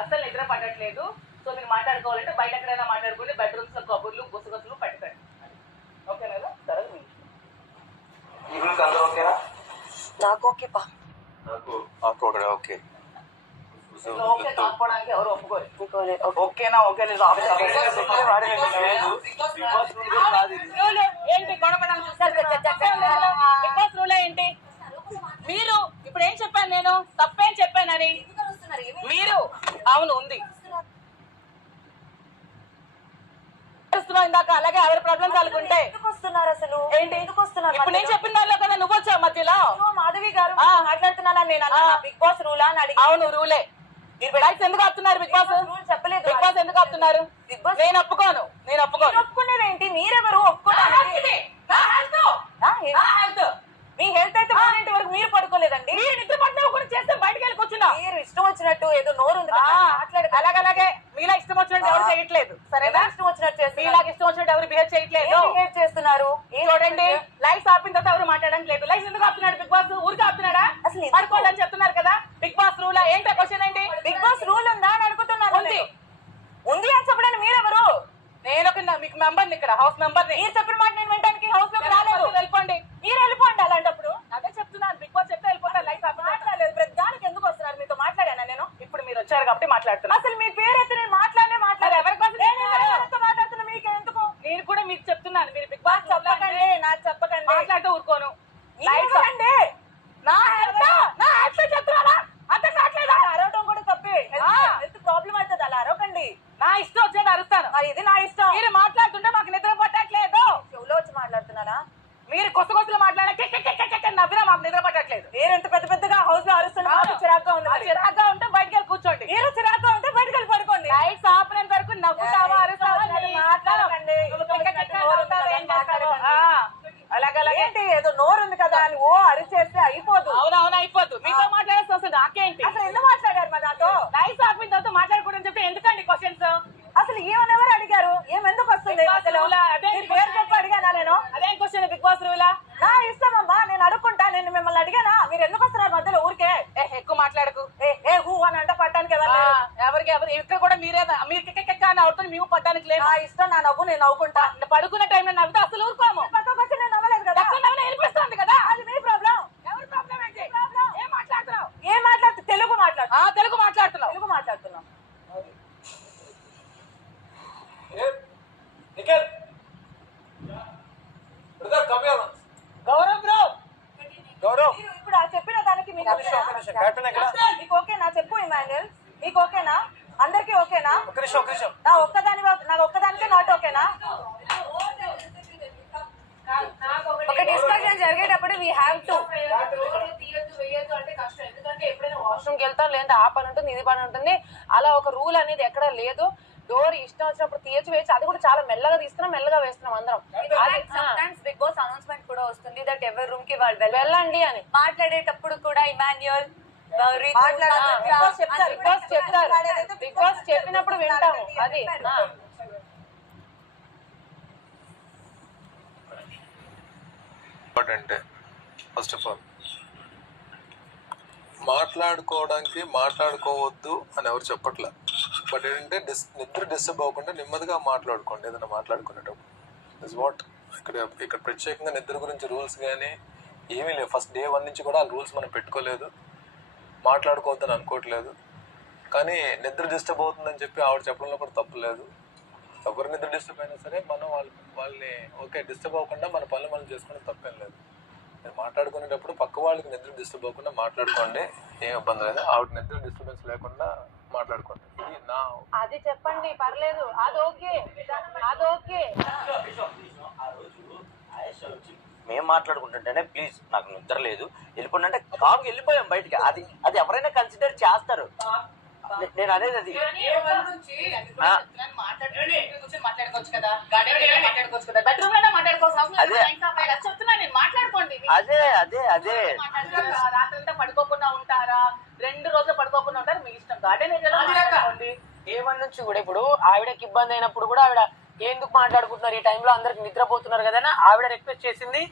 అస్సలు నిద్ర పడట్లేదు. సో మీరు మాట్లాడుకోవాలంటే బయట ఎక్కడైనా మాట్లాడుకోండి. బెడ్రూమ్స్ లో కబుర్లు గుసగుసలు పెట్టకండి. ఓకేనా? సరే నాకు ఓకే పా. ఓకే ఓకే కాకపోవడానికి ఎవరు ఒప్పుకోరు. ఓకేనా? ఓకే లేదు ఏంటి గొడవడానికి చూస్తారు? బిగ్ బాస్ రూల్ ఏంటి? మీరు ఇప్పుడు ఏం చెప్పాను నేను? తప్పేం చెప్పానని మీరు అవును ఉంది ఇందాక. అలాగే ఎవరి ప్రాబ్లమ్స్ వాళ్ళకుంటే అసలు ఏంటి ఎందుకు వస్తున్నారు? ఇప్పుడు నేను చెప్పిన దానిలో కదా నువ్వు వచ్చావు మధ్యలో. మాధవి గారు మాట్లాడుతున్నానా నేను? బిగ్ బాస్ రూల్ అని అడిగి. అవును రూలే. మీరు బిడాక్స్ ఎందుకు ఆపుతున్నారు? బిగ్ బాస్ రూల్ చెప్పలేదు. బిగ్ బాస్ ఎందుకు ఆపుతున్నారు? బిగ్ బాస్ నేను ఒప్పుకోను. ఒప్పుకునేది ఏంటి? మీరెవరు ఒప్పుకోవడానికి? మీ హెల్త్ అయితే మూడింటి వరకు మీరు పడుకోలేదండి. మీరు నిద్ర పట్టిన గురించి చేస్తే బయటకు వెళ్ళి కూర్చున్నా. మీరు ఇష్టం వచ్చినట్టు ఏదో నోరు ఉంది మాట్లాడదు. అలాగే మీలా ఇష్టం వచ్చినట్టు ఎవరు చేయట్లేదు. సరేనా? ఇష్టం వచ్చినట్టు చేస్తారు. మీలాగా ఇష్టం వచ్చినట్టు ఎవరు బిహేవ్ చేయట్లేదు. బిహేవ్ చేస్తున్నారు. చూడండి లైఫ్ ఆపిన తర్వాత ఎవరు మాట్లాడడానికి లేదు. లైఫ్ ఎందుకు ఆపుతున్నాడు బిగ్ బాస్? ఊరికి ఆపుతున్నాడా? అసలు పడుకోండి అని చెప్తున్నారు కదా. బిగ్ బాస్ రూల్ ఏంటి? క్వశ్చన్ ఏంటి? బిగ్ బాస్ రూల్ ఉందా అని అనుకుంటున్నాను. ఉంది అని చెప్పడానికి మీరెవరు? నేను మీకు మెంబర్ని, ఇక్కడ హౌస్ మెంబర్. మీరు చెప్పిన మాట నేను వినడానికి హౌస్ లో రాలేదు. వెళ్ళిపోండి. మీరు వెళ్ళిపోండి. అలాంటప్పుడు అదే చెప్తున్నాను. బిగ్ బాస్ చెప్తే వెళ్ళిపోతారు. లైఫ్ మాట్లాడలేదు. ప్రతి దానికి ఎందుకు వస్తున్నారు? మీతో మాట్లాడానా నేను? ఇప్పుడు మీరు వచ్చారు కాబట్టి మాట్లాడుతున్నా. అసలు మీ పేరు అయితే నేను మాట్లాడాను. ఎవరితో మాట్లాడుతున్నా? మీకు ఎందుకు? నేను కూడా మీకు చెప్తున్నాను. మీరు బిగ్ బాస్ చెప్పకండి. నాకు చెప్పకండి. మాట్లాడితే ఊరుకోను. నా హెల్త్ చెప్తున్నారా? అంత కావట్లేదా? అరవటం కూడా తప్పే. హెల్త్ ప్రాబ్లం అవుతుంది. అలా అరవకండి. నా ఇష్టం వచ్చేది అరుస్తాను. మరి ఇది నా ఇష్టం. మీరు మాట్లాడుతుంటే మాకు నిద్ర పట్టట్లేదు. చెవులో వచ్చి మాట్లాడుతున్నారా? మీరు కొత్త మాట్లాడే నవ్వినా మాకు నిద్ర పట్టట్లేదు. మీరు ఎంత పెద్దగా హౌస్ లో అరుస్తున్నారు. చిరాగ్గా ఉంది. చిరాగ్గా ఉంటే బయటకు వెళ్ళి కూర్చోండి. మీరు చిరాగ్గా ఉంటే బయటకు వెళ్ళి పడుకోండి. లైట్స్ ఆపలేని వరకు నవ్వుతావా అరుస్తావా? మాట్లాడకండి. అలాగే ఏంటి ఏదో నోరు ఉంది కదా అని ఓ అరిచేస్తే అయిపోదు. అవునవును అయిపోద్దు. మీతో మాట్లాడాల్సి వస్తుంది. నాకేంటి? అసలు ఎందుకు మాట్లాడారు మా నాతో? లైట్స్ ఆపిన తర్వాత మాట్లాడుకోవడం చెప్తే ఎందుకండి క్వశ్చన్స్? అసలు ఏమనెవరు అడిగారు? ఏమెందుకు వస్తుంది? పేరు చెప్పి అడిగానా నేను? అదేం క్వశ్చన్? Big boss రూలా? నా ఇష్టం అమ్మా. నేను అడుక్కుంటా. నేను మిమ్మల్ని అడిగానా? మీరు ఎందుకు వస్తున్నారు మధ్యలో ఊరికే? ఎక్కువ మాట్లాడకు. ఏ హూ అని అంట పట్టడానికి ఎవరికి ఇక్కడ కూడా మీరే మీరు కెక్క అని అవుతుంది. మేము పట్టడానికి లేదు. నా ఇష్టం. నా నవ్వు నేను నవ్వుకుంటా. పడుకున్న టైంలో నవ్వుతా అసలు ఊరుకోము. పక్కకు వచ్చి నేను నవ్వలేదు కదా. వెళ్ళిపిస్తుంది కదా. అది మీ ప్రాబ్లం. ఎవరి ప్రాబ్లం ఏంటి? ఏం మాట్లాడుతున్నావు? ఏం మాట్లాడుతూ? తెలుగు మాట్లాడుతున్నావు. తెలుగు మాట్లాడుతున్నావు. తెలుగు మాట్లాడుతున్నావు. గౌరవ్ ఇప్పుడు ఆ చెప్పిన దానికి మీకు ఓకేనా? చెప్పు ఇమాన్యుయల్. మీకు ఓకేనా? అందరికి ఓకేనా? నాకు ఒక్కదానికే నాట్ ఓకేనా? ఒక డిస్కషన్ జరిగేటప్పుడు వీ హ్యావ్ టు వేయద్దు అంటే కష్టం. ఎందుకంటే ఎప్పుడైనా వాష్రూమ్కి వెళ్తాం, లేదా ఆ పని ఉంటుంది, ఇది పని ఉంటుంది. అలా ఒక రూల్ అనేది ఎక్కడ లేదు. డోర్ ఇష్టం వచ్చినప్పుడు తీయచ్చు వేయచ్చు. అది కూడా చాలా మెల్లగా తీస్తున్నాం, మెల్లగా వేస్తున్నాం అందరం. బిగ్ బాస్ అనౌన్స్మెంట్ కూడా వస్తుంది దట్ ఎవరి రూమ్ కి వాళ్ళు వెళ్ళండి అని. మాట్లాడేటప్పుడు కూడా ఇమాన్యుయల్ చెప్తారు. బిగ్ బాస్ చెప్పినప్పుడు వింటాము. అది ఇంపార్టెంట్. ఫస్ట్ ఆఫ్ ఆల్ మాట్లాడుకోవడానికి మాట్లాడుకోవద్దు అని ఎవరు చెప్పట్లే. బట్ ఏంటంటే నిద్ర డిస్టర్బ్ అవ్వకుండా నెమ్మదిగా మాట్లాడుకోండి ఏదైనా మాట్లాడుకునేటప్పుడు. ఇస్ వాట్ ఇక్కడ ప్రత్యేకంగా నిద్ర గురించి రూల్స్ కానీ ఏమీ లేవు. ఫస్ట్ డే 1 నుంచి కూడా ఆ రూల్స్ మనం పెట్టుకోలేదు, మాట్లాడుకోవద్దని అనుకోవట్లేదు. కానీ నిద్ర డిస్టర్బ్ అవుతుందని చెప్పి ఆవిడ చెప్పడంలో కూడా తప్పు లేదు. ఎవరు నిద్ర డిస్టర్బ్ అయినా సరే మనం వాళ్ళని ఓకే డిస్టర్బ్ అవ్వకుండా మన పనులు మనం చేసుకోవడం తప్పేం లేదు. మీరు మాట్లాడుకునేటప్పుడు పక్క వాళ్ళకి నిద్ర డిస్టర్బ్ అవ్వకుండా మాట్లాడుకోండి, ఏం ఇబ్బంది లేదు. ఆవిడ నిద్ర డిస్టర్బెన్స్ లేకుండా మాట్లాడుకోండి. ఇది నా అది చెప్పండి, పర్లేదు. అది ఓకే. మేము మాట్లాడుకుంటుంటేనే ప్లీజ్ నాకు నిద్ర లేదు వెళ్ళిపోండి అంటే కామ్గా వెళ్ళిపోయాం బయటికి. అది ఎవరైనా కన్సిడర్ చేస్తారు. నేను అనేది అది మాట్లాడుకోవచ్చు కదా. మాట్లాడుకోవచ్చు కదా. బెడ్రూమ్ లో మాట్లాడుకోండి. అదే రాత్రంతా పడుకోకుండా ఉంటారా, 2 రోజులు పడుకోకుండా ఉంటారు, మీ ఇష్టం. గార్డెన్ ఏరియాలో A1 నుంచి కూడా ఇప్పుడు ఆవిడకి ఇబ్బంది అయినప్పుడు కూడా ఆవిడ ఎందుకు మాట్లాడుకుంటున్నారు ఈ టైంలో, అందరికి నిద్రపోతున్నారు కదా ఆవిడ రిక్వెస్ట్ చేసింది.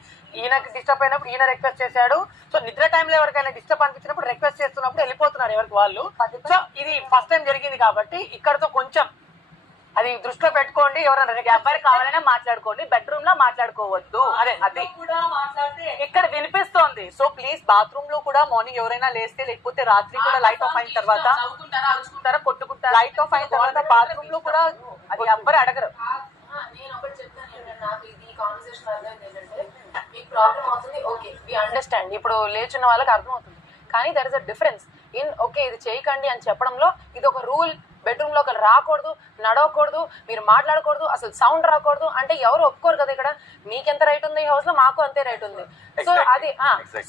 ఈయనకి డిస్టర్బ్ అయినప్పుడు ఈయన రిక్వెస్ట్ చేశాడు. సో నిద్ర టైంలో ఎవరికైనా డిస్టర్బ్ అనిపించినప్పుడు రిక్వెస్ట్ చేస్తున్నప్పుడు వెళ్ళిపోతున్నారు ఎవరికి వాళ్ళు. సో ఇది ఫస్ట్ టైం జరిగింది కాబట్టి ఇక్కడతో కొంచెం అది దృష్టిలో పెట్టుకోండి. ఎవరైనా ఎవరు కావాలన్నా మాట్లాడుకోండి, బెడ్రూమ్ లో మాట్లాడుకోవద్దు. అదే అది కూడా మాట్లాడితే ఇక్కడ వినిపిస్తోంది. సో ప్లీజ్ బాత్రూమ్ లో కూడా మార్నింగ్ ఎవరైనా లేస్తే, లేకపోతే రాత్రి కూడా లైట్ ఆఫ్ అయిన తర్వాత, నవ్వుకుంటారా, అరుచుకుంటారా, కొట్టుకుంటారా, లైట్ ఆఫ్ అయిన తర్వాత బాత్రూమ్ లో కూడా అది ఎవ్వరు అడగరు. నేను ఒకటి చెప్తాను ఏంటంటే, నాకు ఇది కాన్వర్సేషన్ అర్థమైంది ఏంటంటే, మీకు ప్రాబ్లం అవుతుంది, ఓకే వి అండర్స్టాండ్, ఇప్పుడు లేచున్న వాళ్ళకి అర్థం అవుతుంది. కానీ there is a difference in okay ఇది చేయకండి అని చెప్పడంలో. ఇది ఒక రూల్, బెడ్రూమ్ లో ఒకరు రాకూడదు, నడవకూడదు, మీరు మాట్లాడకూడదు, అసలు సౌండ్ రాకూడదు అంటే ఎవరు ఒప్పుకోరు కదా. ఇక్కడ మీకెంత రైట్ ఉంది ఈ హౌస్ లో, మాకు అంతే రైట్ ఉంది. సో అది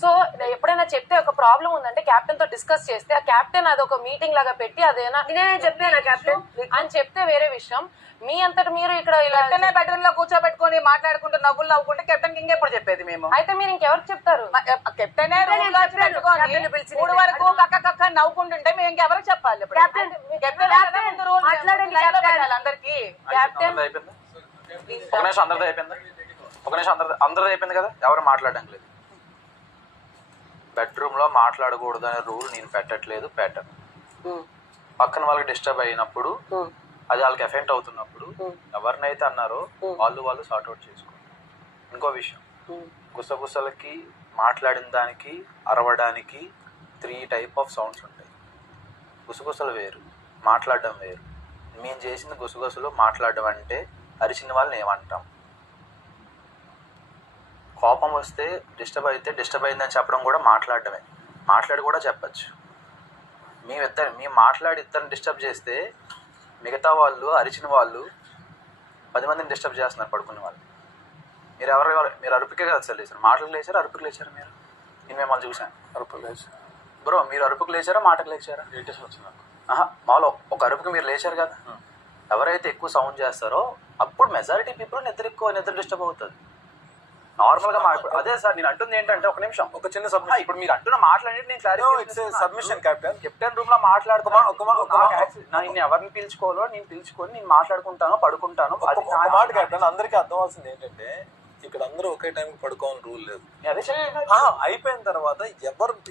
సో ఎప్పుడైనా చెప్తే ఒక ప్రాబ్లం ఉందంటే క్యాప్టెన్ తో డిస్కస్ చేస్తే, ఆ క్యాప్టెన్ అది ఒక మీటింగ్ లాగా పెట్టి అదేనా నేను చెప్పాను క్యాప్టెన్ అని చెప్తే వేరే విషయం. మీ అంతటి మీరు ఇక్కడ ఇలా బెడ్రూమ్ లో కూర్చోబెట్టుకొని మాట్లాడుకుంటూ నవ్వులు నవ్వుకుంటే కెప్టెన్ కి ఇంకెప్పుడు చెప్పేది మేము? అయితే మీరు ఇంకెవరికి చెప్తారు? కెప్టెన్ 3 వరకు కక్క కక్క నవ్వుకుంటుంటే మేము ఇంకెవరికి చెప్పాలి? అందరికి అందరిది అయిపోయిందా? ఒక నిమిషం, అందరిది అయిపోయిందా? ఒక నిమిషం, అందరిది అయిపోయింది కదా, ఎవరు మాట్లాడడం లేదు. బెడ్రూమ్ లో మాట్లాడకూడదు అనే రూల్ నేను పెట్టట్లేదు, పెట్టను. పక్కన వాళ్ళకి డిస్టర్బ్ అయినప్పుడు, అది వాళ్ళకి ఎఫెక్ట్ అవుతున్నప్పుడు ఎవరినైతే అన్నారో వాళ్ళు సార్ట్ అవుట్ చేసుకోండి. ఇంకో విషయం, గుసగుసలకి, మాట్లాడిన దానికి, అరవడానికి 3 టైప్ ఆఫ్ సౌండ్స్ ఉంటాయి. గుసగుసలు వేరు, మాట్లాడడం వేరు. మేము చేసిన గుసగుసలు మాట్లాడడం అంటే అరిచిన వాళ్ళని ఏమంటాం? కోపం వస్తే డిస్టర్బ్ అయితే డిస్టర్బ్ అయిందని చెప్పడం కూడా మాట్లాడడమే. మాట్లాడి కూడా చెప్పచ్చు. మేము మాట్లాడి ఇద్దరిని డిస్టర్బ్ చేస్తే మిగతా వాళ్ళు, అరిచిన వాళ్ళు 10 మందిని డిస్టర్బ్ చేస్తున్నారు పడుకునే వాళ్ళు. మీరు అరుపుకే కదా సార్ లేచారు, మాటలకు లేచారు, అరుపుకు లేచారు. నేను మిమ్మల్ని చూసాను అరుపులు లేచారు బ్రో. మీరు అరుపుకు లేచారా, మాటకు లేచారా? ఇరిటేషన్ వచ్చింది నాకు. మాలో ఒక అరుపుకి మీరు లేచారు కదా. ఎవరైతే ఎక్కువ సౌండ్ చేస్తారో అప్పుడు మెజారిటీ పీపుల్ నిద్ర డిస్టర్బ్ అవుతుంది. నార్మల్ గా అదే సార్ నేను అంటుంది ఏంటంటే, ఒక నిమిషం, ఒక చిన్న సబ్మిషన్. ఇప్పుడు మీరు అంటున్న మాట్లాడి నేను సబ్మిషన్ కెప్టెన్ రూమ్ లో నేను ఎవరిని పిలుచుకోవాలో నేను పిలుచుకొని నేను మాట్లాడుకుంటాను, పడుకుంటాను. ఒక మాట కెప్టెన్, అందరికీ అర్థం అవుతుంది ఏంటంటే ఇక్కడ అందరూ ఒకే టైం పడుకోవాలని రూల్ లేదు. అయిపోయిన తర్వాత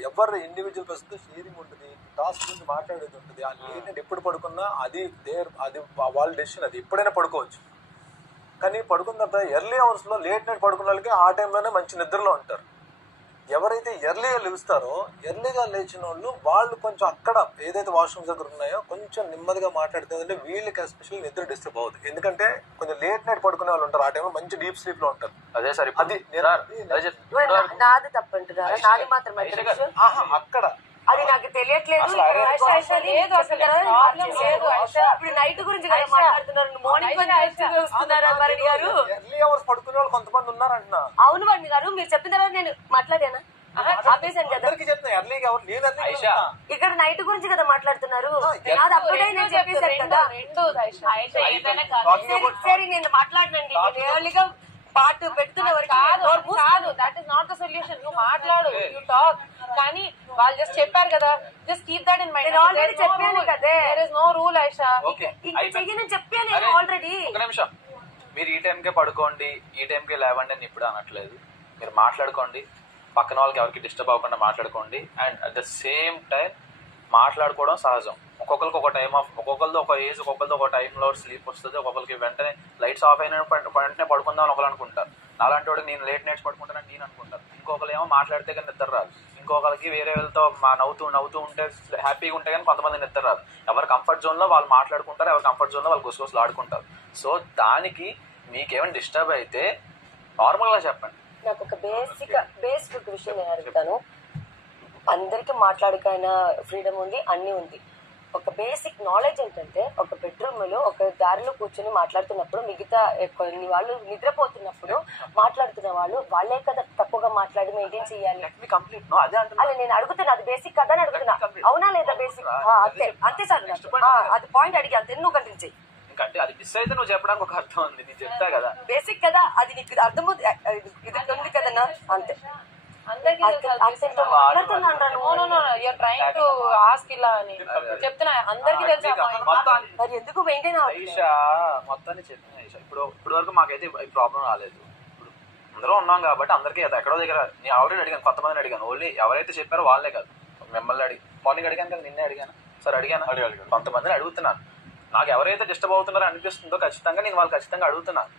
ఎవరు ఇండివిజువల్ పర్సన్ షేరింగ్ ఉంటుంది, టాస్క్ గురించి మాట్లాడేది ఉంటుంది. ఆ లేట్ ఎప్పుడు పడుకున్నా అది వాళ్ళ డెసిషన్, అది ఎప్పుడైనా పడుకోవచ్చు. కానీ పడుకున్న తర్వాత ఎర్లీ అవర్స్లో లేట్ నైట్ పడుకున్న వాళ్ళకి ఆ టైంలోనే మంచి నిద్రలో ఉంటారు. ఎవరైతే ఎర్లీగా లేస్తారో, ఎర్లీగా లేచిన వాళ్ళు కొంచెం అక్కడ ఏదైతే వాష్రూమ్స్ దగ్గర ఉన్నాయో కొంచెం నెమ్మదిగా మాట్లాడుతుందంటే వీళ్ళకి ఎస్పెషల్లీ నిద్ర డిస్టర్బ్ అవుతుంది. ఎందుకంటే కొంచెం లేట్ నైట్ పడుకునే వాళ్ళు ఉంటారు, ఆ టైంలో మంచి డీప్ స్లీప్ లో ఉంటారు. అదే సార్, అది నాది తప్పంటున్నారా? నాది మాత్రం అక్కడ అది నాకు తెలియట్లేదు. ఇప్పుడు నైట్ గురించి మాట్లాడుతున్నారు, మార్నింగ్ వస్తున్నారా భరణి గారు? ఎర్లీ అవర్స్ పడుకునే వాళ్ళు కొంతమంది ఉన్నారంటున్నా. అవును భరణి గారు, మీరు చెప్పిన తర్వాత నేను మాట్లాడానా? ఆపేశాను కదా. ఇక్కడ నైట్ గురించి కదా మాట్లాడుతున్నారు. అది అప్పుడే నేను చెప్పేశాను కదా. సరే నేను మాట్లాడనండి, ఎర్లీగా పార్ట్ పెడుతున్న కాదు, that is not the solution. నువ్వు మాట్లాడు, యు టాక్. కానీ వాళ్ళు జస్ట్ చెప్పారు కదా, just keep that in mind. Already చెప్పాను కదా, there is no rule Aisha. చెయ్యని చెప్పాను నేను ఆల్రెడీ. ఒక నిమిషం, మీరు ఈ టైంకే పడుకోండి, ఈ టైంకే లేవండి అని ఇప్పుడు అనట్లేదు. మీరు మాట్లాడుకోండి, పక్కన వాళ్ళకి ఎవరికి డిస్టర్బ్ అవ్వకుండా మాట్లాడుకోండి. And at the same time మాట్లాడుకోవడం సహజం. ఒక్కొక్కరికి ఒక టైం ఆఫ్, ఒక్కొక్కరిది ఒక ఏజ్, ఒక్కొక్కరిది ఒక టైంలో స్లీప్ వస్తుంది. ఒక్కొక్కరికి వెంటనే లైట్స్ ఆఫ్ అయిన వెంటనే పడుకుందాం అని ఒకరు అనుకుంటారు. అలాంటి వాడికి నేను లేట్ నైట్స్ పడుకుంటానని నేను అనుకుంటాను. ఇంకొకరు ఏమో మాట్లాడితే కానీ నిద్ర రాదు. ఇంకొకరికి వేరే వాళ్ళతో నవ్వుతూ ఉంటే హ్యాపీగా ఉంటే కానీ కొంతమంది నిద్ర రాదు. ఎవరు కంఫర్ట్ జోన్లో వాళ్ళు మాట్లాడుకుంటారు, ఎవరు కంఫర్ట్ జోన్లో వాళ్ళు గుసగుసలు ఆడుకుంటారు. సో దానికి మీకేమైనా డిస్టర్బ్ అయితే నార్మల్గా చెప్పండి. నాకు ఒక బేసిక్ విషయం నేను అడుగుతాను. అందరికీ మాట్లాడుకైనా ఫ్రీడమ్ ఉంది, అన్నీ ఉంది. ఒక బేసిక్ నాలెడ్జ్ ఏంటంటే, ఒక బెడ్రూమ్ లో ఒక దారిలో కూర్చొని మాట్లాడుతున్నప్పుడు మిగతా కొన్ని వాళ్ళు నిద్రపోతున్నప్పుడు మాట్లాడుతున్న వాళ్ళే కదా తక్కువగా మాట్లాడి మెయింటైన్ చేయాలి. అలా నేను అడుగుతున్నా, అది బేసిక్ కదా అని అడుగుతున్నా. అవునా లేదా? బేసిక్ అంతే సార్. అది పాయింట్ అడిగి అంతే, నువ్వు కంటిన్యూ. అంటే అది మిస్ అయితే నువ్వు చెప్పడానికి ఒక అర్థం ఉంది, నేను చెప్తా కదా. బేసిక్ కదా, అది నీకు అర్థం ఇది ఉంది కదన్నా, అంతే. అందరికీ అతనితో మాట్లాడుతున్నాను రా నువ్వు. యూఆర్ ట్రైంగ్ టు ఆస్క్ ఇలా అని చెప్తున్నా, అందరికీ తెలుసు ఆ point. మొత్తాన్ని మరి ఎందుకు మెయింటైన్ ఐషా మొత్తాన్ని చెప్పిన ఐషా ఇప్పుడు వరకు మాకైతే ఈ ప్రాబ్లం రాలేదు. ఇప్పుడు అందరూ ఉన్నాం కాబట్టి అందరికీ ఎక్కడో దగ్గర నేను ఆల్రెడీ అడిగాను, కొంతమందిని అడిగాను. ఓన్లీ ఎవరైతే చెప్పారో వాళ్ళే కాదు, మిమ్మల్ని మార్నింగ్ అడిగాను కదా, నిన్నే అడిగాను సార్, అడిగాను కొంతమందిని అడుగుతున్నాను. నాకు ఎవరైతే డిస్టర్బ్ అవుతున్నారో అనిపిస్తుందో ఖచ్చితంగా నేను వాళ్ళు ఖచ్చితంగా అడుగుతున్నాను.